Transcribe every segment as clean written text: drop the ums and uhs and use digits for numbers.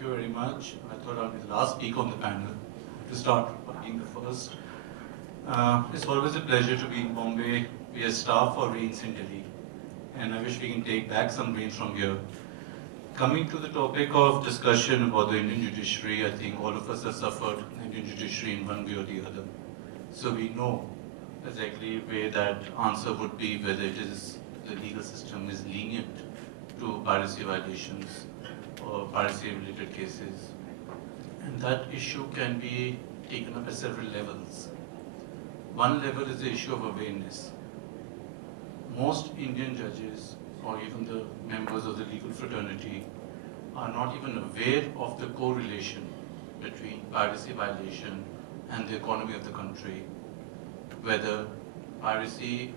Thank you very much. I thought I'd be the last speaker on the panel to start by being the first. It's always a pleasure to be in Bombay, be a staff for Reigns in Delhi, and I wish we can take back some reins from here. Coming to the topic of discussion about the Indian judiciary, I think all of us have suffered the Indian judiciary in one way or the other. So we know exactly where that answer would be, whether it is the legal system is lenient to piracy violations or piracy-related cases. And that issue can be taken up at several levels. One level is the issue of awareness. Most Indian judges, or even the members of the legal fraternity, are not even aware of the correlation between piracy violation and the economy of the country, whether piracy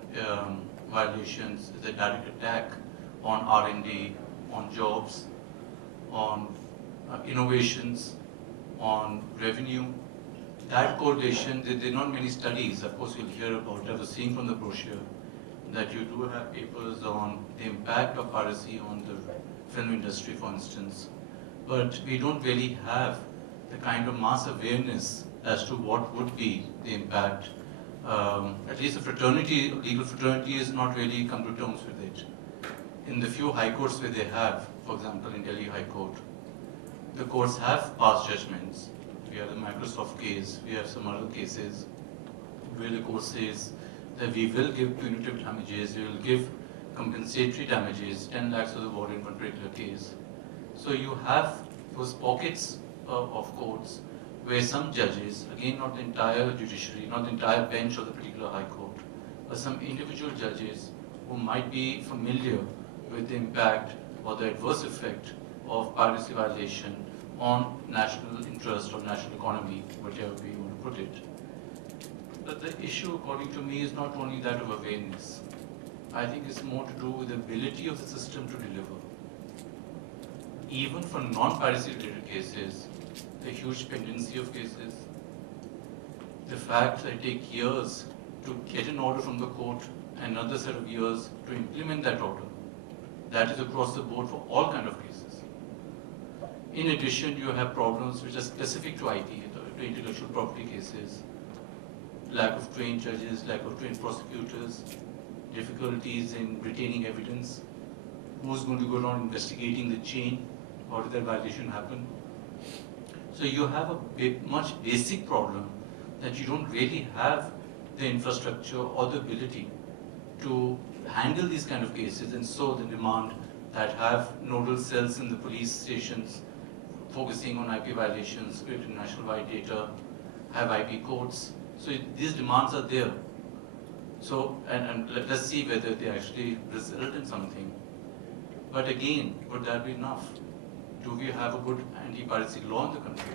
violations is a direct attack on R&D, on jobs, on innovations, on revenue. That correlation, there are not many studies, of course you'll hear about it. I was seeing from the brochure that you do have papers on the impact of piracy on the film industry, for instance. But we don't really have the kind of mass awareness as to what would be the impact. At least the fraternity, legal fraternity, is not really come to terms with it. In the few high courts where they have, for example in Delhi High Court, the courts have passed judgments. We have the Microsoft case, we have some other cases where the court says that we will give punitive damages, we will give compensatory damages, 10 lakhs of the warrant in one particular case. So you have those pockets of courts where some judges, again not the entire judiciary, not the entire bench of the particular high court, but some individual judges who might be familiar with the impact or the adverse effect of piracy violation on national interest or national economy, whatever we want to put it. But the issue, according to me, is not only that of awareness. I think it's more to do with the ability of the system to deliver. Even for non-piracy related cases, the huge pendency of cases, the fact that it takes years to get an order from the court and another set of years to implement that order. That is across the board for all kinds of cases. In addition, you have problems which are specific to IT, to intellectual property cases, lack of trained judges, lack of trained prosecutors, difficulties in retaining evidence, who's going to go around investigating the chain, how did that violation happen. So you have a much basic problem that you don't really have the infrastructure or the ability to handle these kind of cases, and so the demand that have nodal cells in the police stations focusing on IP violations, create national-wide data, have IP courts. So these demands are there. So, and let's see whether they actually result in something. But again, would that be enough? Do we have a good anti-piracy law in the country?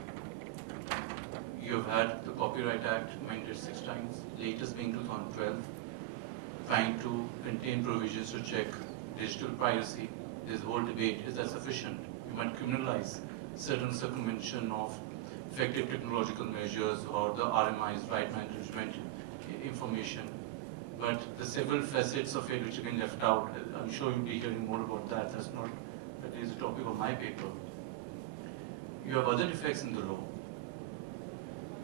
You have had the Copyright Act amended 6 times, latest being 2012, trying to contain provisions to check digital piracy. There's a whole debate, is that sufficient? You might criminalize certain circumvention of effective technological measures or the RMI's, right management information. But the several facets of it which have been left out, I'm sure you'll be hearing more about that. That is the topic of my paper. You have other defects in the law.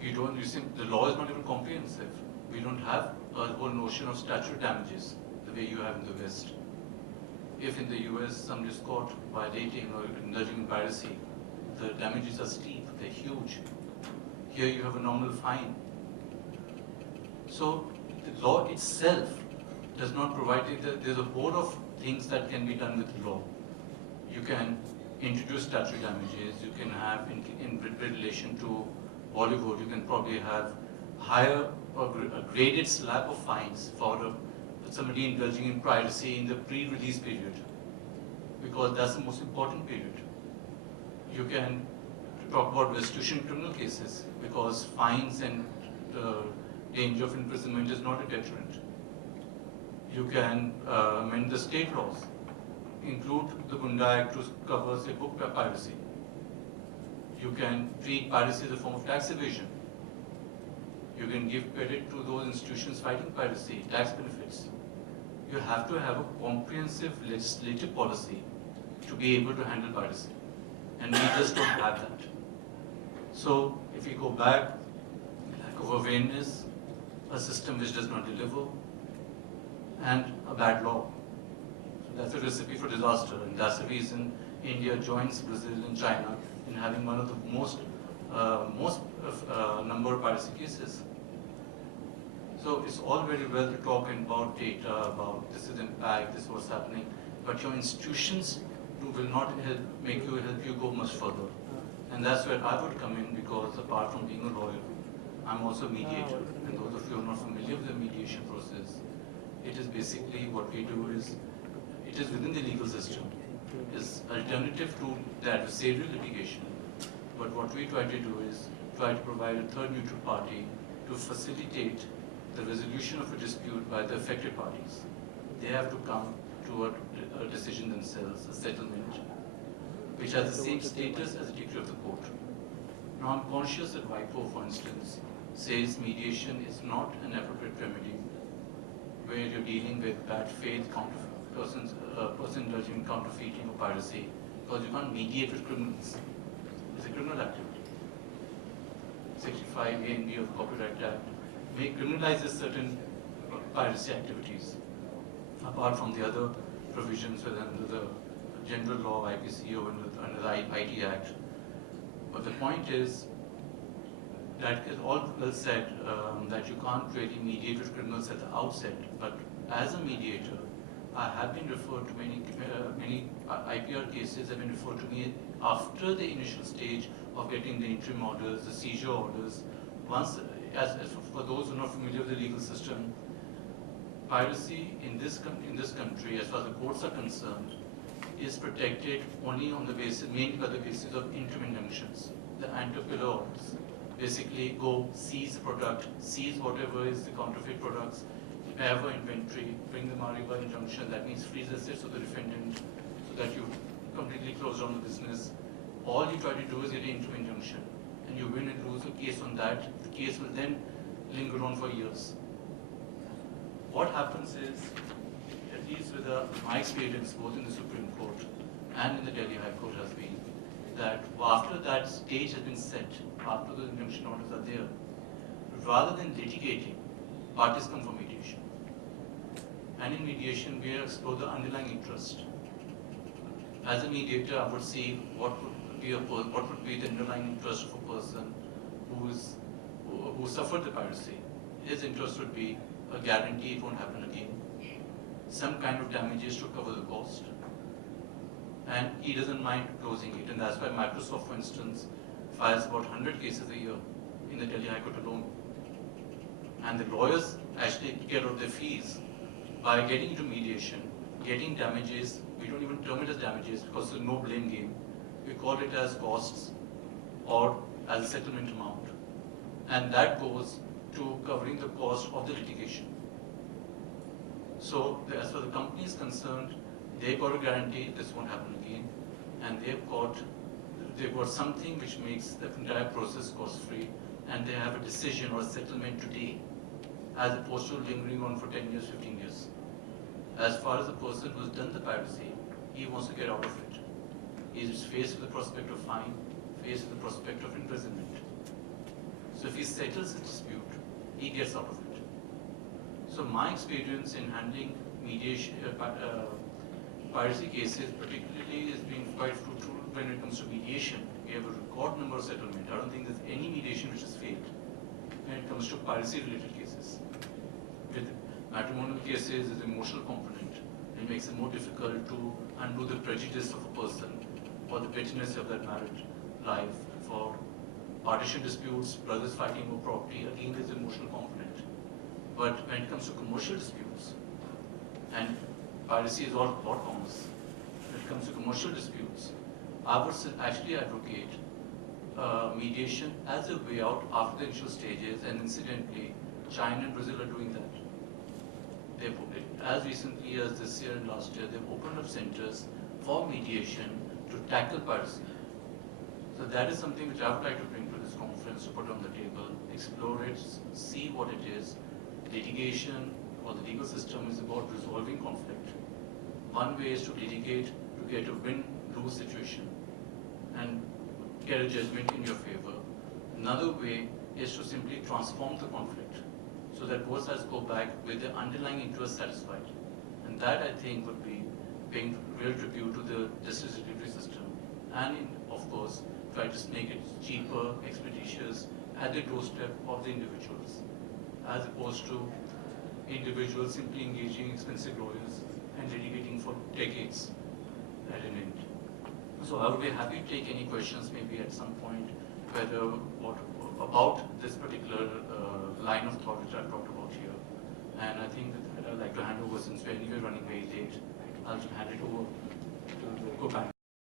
The law is not even comprehensive. We don't have a whole notion of statutory damages the way you have in the West. If in the US somebody is caught violating or indulging in piracy, the damages are steep, they're huge. Here you have a nominal fine. So the law itself does not provide it. There's a whole of things that can be done with the law. You can introduce statutory damages, you can have in relation to Bollywood, you can probably have higher or a graded slab of fines for somebody indulging in piracy in the pre-release period, because that's the most important period. You can talk about restitution in criminal cases, because fines and danger of imprisonment is not a deterrent. You can amend the state laws, include the Gunda Act, which covers book piracy. You can treat piracy as a form of tax evasion. You can give credit to those institutions fighting piracy, tax benefits. You have to have a comprehensive legislative policy to be able to handle piracy. and we just don't have that. So if we go back, lack of awareness, a system which does not deliver, and a bad law. So that's a recipe for disaster, and that's the reason India joins Brazil and China in having one of the most number of piracy cases. So it's all very well to talk about data, about this is impact, this is what's happening, but your institutions will not help you go much further. And that's where I would come in, because apart from being a lawyer, I'm also a mediator. And those of you who are not familiar with the mediation process, it is basically what we do is, it is within the legal system. It's alternative to the adversarial litigation. But what we try to do is try to provide a third neutral party to facilitate the resolution of a dispute by the affected parties. They have to come to a decision themselves, a settlement, which has the same status as a decree of the court. Now I'm conscious that WIPO, for instance, says mediation is not an appropriate remedy where you're dealing with bad faith person indulging in counterfeiting or piracy, because you can't mediate with criminals. It's a criminal activity. Section 5 INBA of the Copyright Act may criminalizes certain piracy activities, apart from the other provisions whether under the general law, IPC, or under the IT Act. But the point is that it's all well said that you can't really mediate with criminals at the outset, but as a mediator, I have been referred to many IPR cases have been referred to me after the initial stage of getting the interim orders, the seizure orders. Once, as for those who are not familiar with the legal system, piracy in this country, as far as the courts are concerned, is protected only on the basis, mainly by the basis of interim injunctions. The ante-pillar orders basically go seize the product, seize whatever is the counterfeit products, have an inventory, bring the Mariba injunction, that means freeze assets of the defendant so that you completely close down the business. All you try to do is get an interim injunction, and you win and lose a case on that. The case will then linger on for years. What happens is, at least with my experience both in the Supreme Court and in the Delhi High Court has been, that after that stage has been set, after the injunction orders are there, rather than litigating, parties come for mediation. And in mediation, we explore the underlying interest. As a mediator, I would see what would be the underlying interest of a person who suffered the piracy. His interest would be a guarantee it won't happen again, some kind of damages to cover the cost, and he doesn't mind closing it. And that's why Microsoft, for instance, files about 100 cases a year in the Delhi High Court alone. And the lawyers actually get out their fees by getting into mediation, getting damages. We don't even term it as damages because there's no blame game. We call it as costs or as a settlement amount. And that goes to covering the cost of the litigation. So as far as the company is concerned, they got a guarantee this won't happen again, and they've got something which makes the entire process cost-free, and they have a decision or a settlement today, as opposed to lingering on for 10 years, 15 years. As far as the person who's done the piracy, he wants to get out of it. He is faced with the prospect of fine, faced with the prospect of imprisonment. So if he settles the dispute, he gets out of it. So my experience in handling mediation, piracy cases particularly has been quite fruitful when it comes to mediation. We have a record number of settlement. I don't think there's any mediation which has failed when it comes to piracy-related cases. With matrimonial cases, there's an emotional component. It makes it more difficult to undo the prejudice of a person or the bitterness of that married life. For partition disputes, brothers fighting over property, again there's an emotional component. But when it comes to commercial disputes, and piracy is all about commerce, when it comes to commercial disputes, I would actually advocate mediation as a way out after the initial stages, and incidentally, China and Brazil are doing that. They've, as recently as this year and last year, they've opened up centers for mediation to tackle piracy. So that is something which I would like to bring to this conference, to put on the table, explore it, see what it is. Litigation or the legal system is about resolving conflict. One way is to litigate to get a win-lose situation. and get a judgment in your favor. Another way is to simply transform the conflict so that both sides go back with their underlying interests satisfied. And that, I think, would be paying real tribute to the justice delivery system and, of course, try to make it cheaper, expeditious, at the doorstep of the individuals, as opposed to individuals simply engaging expensive lawyers and litigating for decades at an end. So I would be happy to take any questions maybe at some point, whether what about this particular line of thought which I talked about here. And I think that I'd like to hand over, since we're anyway running very late, I'll hand it over to the co-panel.